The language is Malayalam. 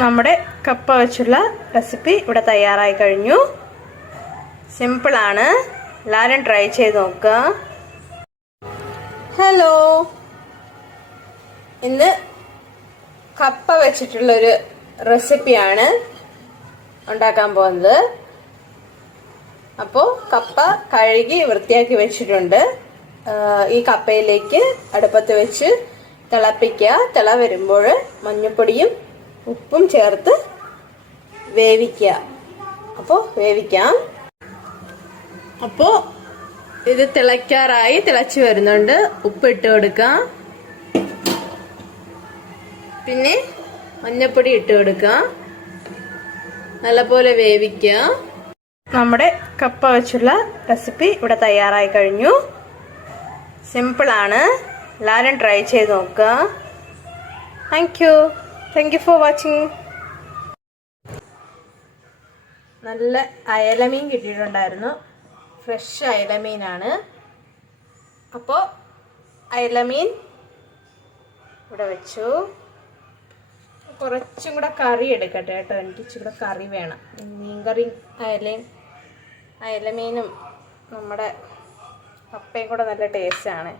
നമ്മുടെ കപ്പ വെച്ചുള്ള റെസിപ്പി ഇവിടെ തയ്യാറായി കഴിഞ്ഞു. സിമ്പിളാണ്, എല്ലാവരും ട്രൈ ചെയ്ത് നോക്കുക. ഹലോ, ഇന്ന് കപ്പ വെച്ചിട്ടുള്ളൊരു റെസിപ്പിയാണ് ഉണ്ടാക്കാൻ പോകുന്നത്. അപ്പോൾ കപ്പ കഴുകി വൃത്തിയാക്കി വെച്ചിട്ടുണ്ട്. ഈ കപ്പയിലേക്ക് അടുപ്പത്ത് വെച്ച് തിളപ്പിക്കുക. തിള വരുമ്പോൾ മഞ്ഞൾപ്പൊടിയും ഉപ്പും ചേർത്ത് വേവിക്കുക. അപ്പോൾ വേവിക്കാം. അപ്പോൾ ഇത് തിളയ്ക്കാറായി, തിളച്ച് വരുന്നുണ്ട്. ഉപ്പ് ഇട്ട് കൊടുക്കാം, പിന്നെ മഞ്ഞൾപ്പൊടി ഇട്ട് കൊടുക്കാം. നല്ലപോലെ വേവിക്കുക. നമ്മുടെ കപ്പ വെച്ചുള്ള റെസിപ്പി ഇവിടെ തയ്യാറായി കഴിഞ്ഞു. സിമ്പിളാണ്, എല്ലാവരും ട്രൈ ചെയ്ത് നോക്കുക. Thank you for watching. നല്ല അയലമീൻ കിട്ടിയിട്ടുണ്ടായിരുന്നു. ഫ്രഷ് അയലമീനാണ്. അപ്പോൾ അയലമീൻ ഇവിടെ വെച്ചു. കുറച്ചും കൂടെ കറി എടുക്കട്ടെ കേട്ടോ, എനിക്ക് ഇച്ചിരി കൂടെ കറി വേണം. മീൻകറി അയലമീനും നമ്മുടെ കപ്പയും കൂടെ നല്ല ടേസ്റ്റാണ്.